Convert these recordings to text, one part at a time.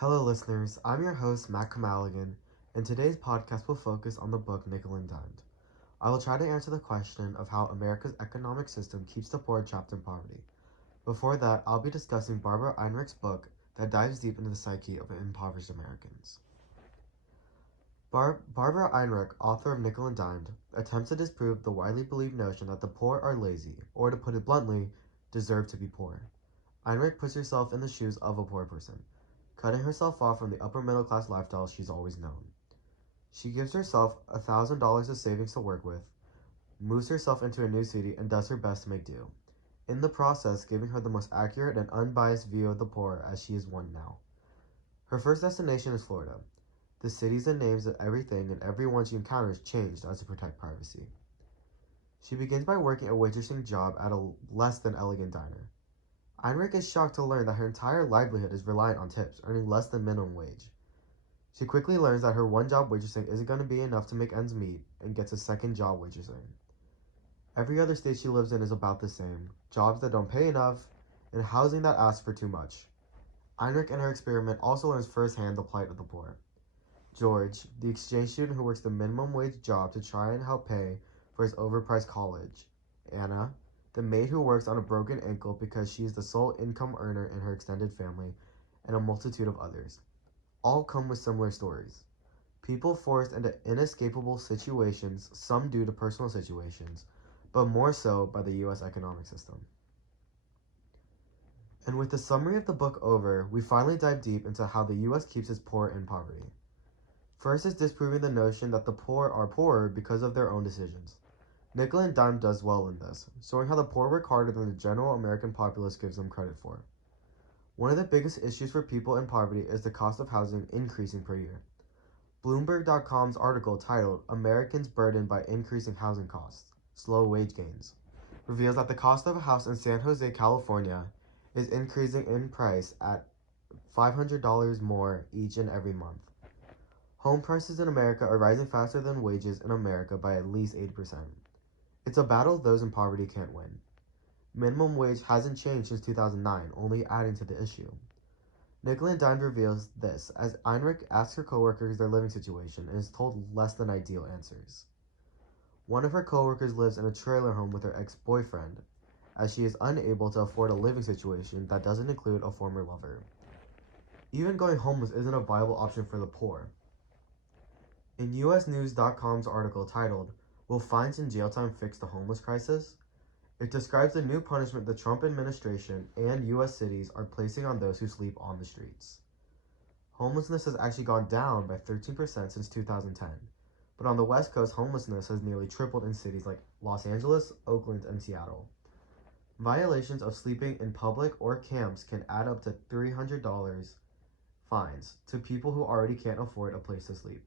Hello, listeners. I'm your host, Matt Kamaligan, and today's podcast will focus on the book Nickel and Dimed. I will try to answer the question of how America's economic system keeps the poor trapped in poverty. Before that, I'll be discussing Barbara Einrich's book that dives deep into the psyche of impoverished Americans. Barbara Einrich, author of Nickel and Dimed, attempts to disprove the widely believed notion that the poor are lazy, or to put it bluntly, deserve to be poor. Einrich puts herself in the shoes of a poor person, cutting herself off from the upper middle class lifestyle she's always known. She gives herself $1,000 of savings to work with, moves herself into a new city, and does her best to make do, in the process giving her the most accurate and unbiased view of the poor as she is one now. Her first destination is Florida. The cities and names of everything and everyone she encounters changed as to protect privacy. She begins by working a waitressing job at a less than elegant diner. Einrich is shocked to learn that her entire livelihood is reliant on tips, earning less than minimum wage. She quickly learns that her one job waitressing isn't going to be enough to make ends meet and gets a second job waitressing. Every other state she lives in is about the same: jobs that don't pay enough and housing that asks for too much. Einrich in her experiment also learns firsthand the plight of the poor. George, the exchange student who works the minimum wage job to try and help pay for his overpriced college. Anna, the maid who works on a broken ankle because she is the sole income earner in her extended family, and a multitude of others. All come with similar stories. People forced into inescapable situations, some due to personal situations, but more so by the U.S. economic system. And with the summary of the book over, we finally dive deep into how the U.S. keeps its poor in poverty. First is disproving the notion that the poor are poorer because of their own decisions. Nickel and Dime does well in this, showing how the poor work harder than the general American populace gives them credit for. One of the biggest issues for people in poverty is the cost of housing increasing per year. Bloomberg.com's article titled "Americans Burdened by Increasing Housing Costs, Slow Wage Gains" reveals that the cost of a house in San Jose, California is increasing in price at $500 more each and every month. Home prices in America are rising faster than wages in America by at least 8%. It's a battle those in poverty can't win. Minimum wage hasn't changed since 2009, only adding to the issue. Nickel and Dime reveals this as Einrich asks her coworkers their living situation and is told less than ideal answers. One of her coworkers lives in a trailer home with her ex-boyfriend, as she is unable to afford a living situation that doesn't include a former lover. Even going homeless isn't a viable option for the poor. In USNews.com's article titled "Will Fines and Jail Time Fix the Homeless Crisis?" it describes the new punishment the Trump administration and U.S. cities are placing on those who sleep on the streets. Homelessness has actually gone down by 13% since 2010, but on the West Coast, homelessness has nearly tripled in cities like Los Angeles, Oakland, and Seattle. Violations of sleeping in public or camps can add up to $300 fines to people who already can't afford a place to sleep.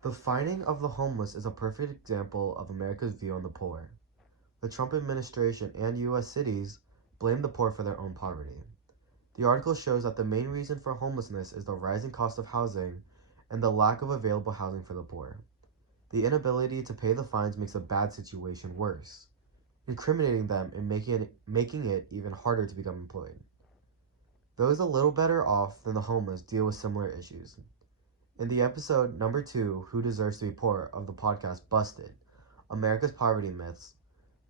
The fining of the homeless is a perfect example of America's view on the poor. The Trump administration and U.S. cities blame the poor for their own poverty. The article shows that the main reason for homelessness is the rising cost of housing and the lack of available housing for the poor. The inability to pay the fines makes a bad situation worse, incriminating them and making it even harder to become employed. Those a little better off than the homeless deal with similar issues. In the episode number 2, Who Deserves to Be Poor, of the podcast Busted, America's Poverty Myths,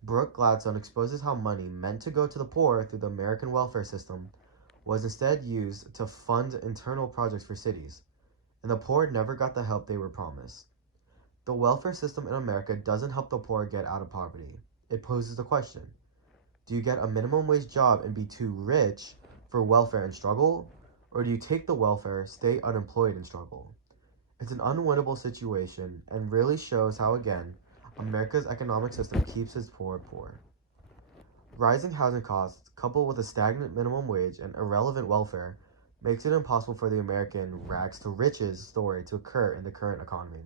Brooke Gladstone exposes how money meant to go to the poor through the American welfare system was instead used to fund internal projects for cities, and the poor never got the help they were promised. The welfare system in America doesn't help the poor get out of poverty. It poses the question: do you get a minimum wage job and be too rich for welfare and struggle? Or do you take the welfare, stay unemployed, and struggle? It's an unwinnable situation and really shows how, again, America's economic system keeps its poor poor. Rising housing costs, coupled with a stagnant minimum wage and irrelevant welfare, makes it impossible for the American rags to riches story to occur in the current economy.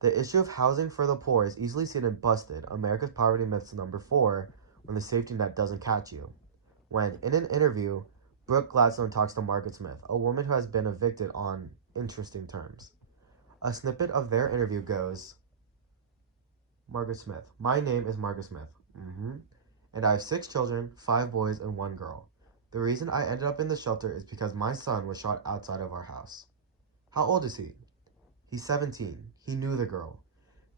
The issue of housing for the poor is easily seen in Busted, America's Poverty Myths number 4, When the Safety Net Doesn't Catch You, when, in an interview, Brooke Gladstone talks to Margaret Smith, a woman who has been evicted on interesting terms. A snippet of their interview goes, Margaret Smith: "My name is Margaret Smith. And I have 6 children, 5 boys and 1 girl. The reason I ended up in the shelter is because my son was shot outside of our house. How old is he? He's 17. He knew the girl.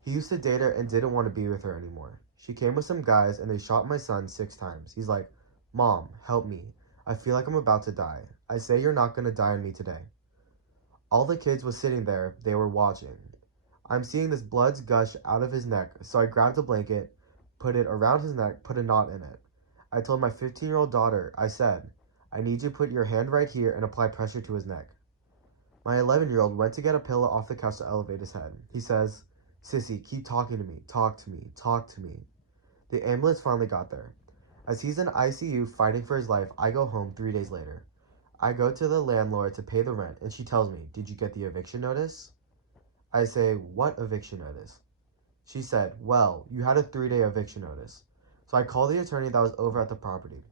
He used to date her and didn't want to be with her anymore. She came with some guys and they shot my son 6 times. He's like, Mom, help me. I feel like I'm about to die. I say you're not going to die on me today. All the kids was sitting there. They were watching. I'm seeing this blood gush out of his neck, so I grabbed a blanket, put it around his neck, put a knot in it. I told my 15-year-old daughter, I said, I need you to put your hand right here and apply pressure to his neck. My 11-year-old went to get a pillow off the couch to elevate his head. He says, Sissy, keep talking to me, talk to me, talk to me. The ambulance finally got there. As he's in ICU fighting for his life, I go home 3 days later. I go to the landlord to pay the rent, and she tells me, did you get the eviction notice? I say, what eviction notice? She said, well, you had a 3-day eviction notice. So I called the attorney that was over at the property.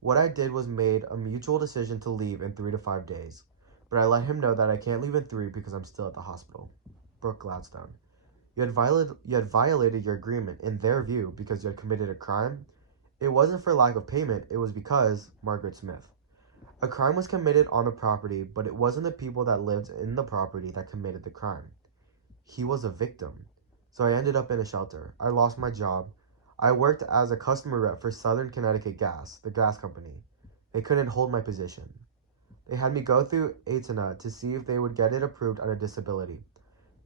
What I did was made a mutual decision to leave in 3 to 5 days, but I let him know that I can't leave in 3 because I'm still at the hospital. Brooke Gladstone. You had violated your agreement in their view because you had committed a crime. It wasn't for lack of payment, it was because Margaret Smith. A crime was committed on the property, but it wasn't the people that lived in the property that committed the crime. He was a victim. So I ended up in a shelter. I lost my job. I worked as a customer rep for Southern Connecticut Gas, the gas company. They couldn't hold my position. They had me go through ATNA to see if they would get it approved on a disability.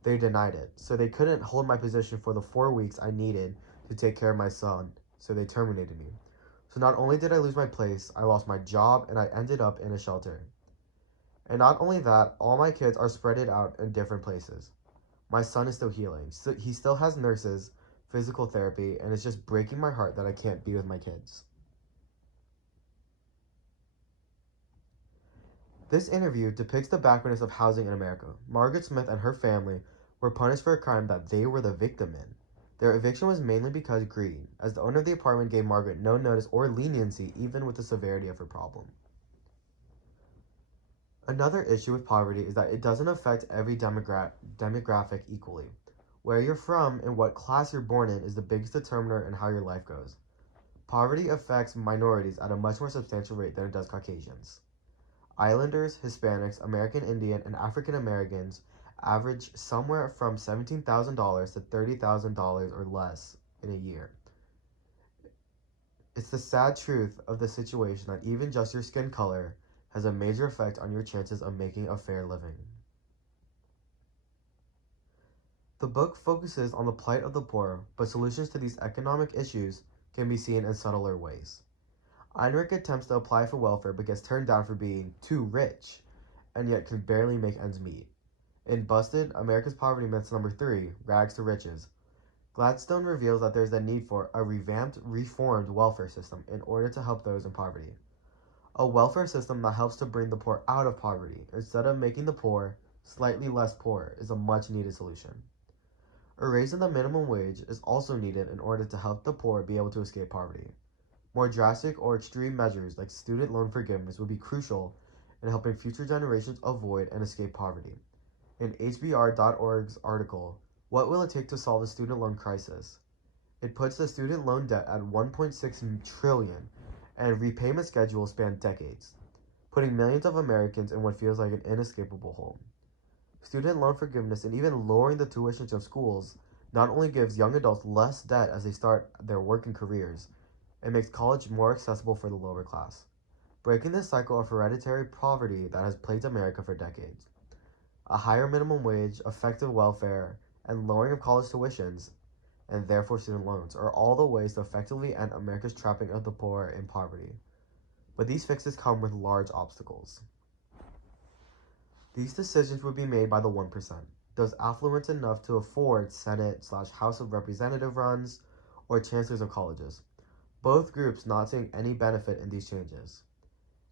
They denied it, so they couldn't hold my position for the 4 weeks I needed to take care of my son, so they terminated me. So not only did I lose my place, I lost my job and I ended up in a shelter. And not only that, all my kids are spread out in different places. My son is still healing. So he still has nurses, physical therapy, and it's just breaking my heart that I can't be with my kids. This interview depicts the backwardness of housing in America. Margaret Smith and her family were punished for a crime that they were the victim in. Their eviction was mainly because greed, as the owner of the apartment gave Margaret no notice or leniency even with the severity of her problem. Another issue with poverty is that it doesn't affect every demographic equally. Where you're from and what class you're born in is the biggest determiner in how your life goes. Poverty affects minorities at a much more substantial rate than it does Caucasians. Islanders, Hispanics, American Indian, and African Americans average somewhere from $17,000 to $30,000 or less in a year. It's the sad truth of the situation that even just your skin color has a major effect on your chances of making a fair living. The book focuses on the plight of the poor, but solutions to these economic issues can be seen in subtler ways. Heinrich attempts to apply for welfare but gets turned down for being too rich, and yet can barely make ends meet. In Busted, America's Poverty Myths number 3, Rags to Riches, Gladstone reveals that there's a need for a revamped, reformed welfare system in order to help those in poverty. A welfare system that helps to bring the poor out of poverty instead of making the poor slightly less poor is a much needed solution. A raise in the minimum wage is also needed in order to help the poor be able to escape poverty. More drastic or extreme measures like student loan forgiveness would be crucial in helping future generations avoid and escape poverty. In HBR.org's article, What Will It Take to Solve the Student Loan Crisis? It puts the student loan debt at $1.6 trillion, and repayment schedules span decades, putting millions of Americans in what feels like an inescapable hole. Student loan forgiveness and even lowering the tuitions of schools not only gives young adults less debt as they start their working careers, it makes college more accessible for the lower class, breaking the cycle of hereditary poverty that has plagued America for decades. A higher minimum wage, effective welfare, and lowering of college tuitions, and therefore student loans, are all the ways to effectively end America's trapping of the poor in poverty. But these fixes come with large obstacles. These decisions would be made by the 1%, those affluent enough to afford Senate/House of Representative runs or chancellors of colleges, both groups not seeing any benefit in these changes.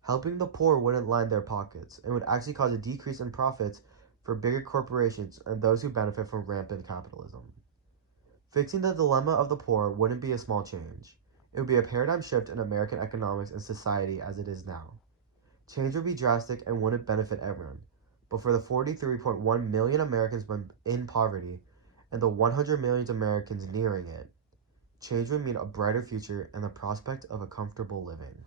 Helping the poor wouldn't line their pockets and would actually cause a decrease in profits for bigger corporations and those who benefit from rampant capitalism. Fixing the dilemma of the poor wouldn't be a small change. It would be a paradigm shift in American economics and society as it is now. Change would be drastic and wouldn't benefit everyone, but for the 43.1 million Americans in poverty and the 100 million Americans nearing it, change would mean a brighter future and the prospect of a comfortable living.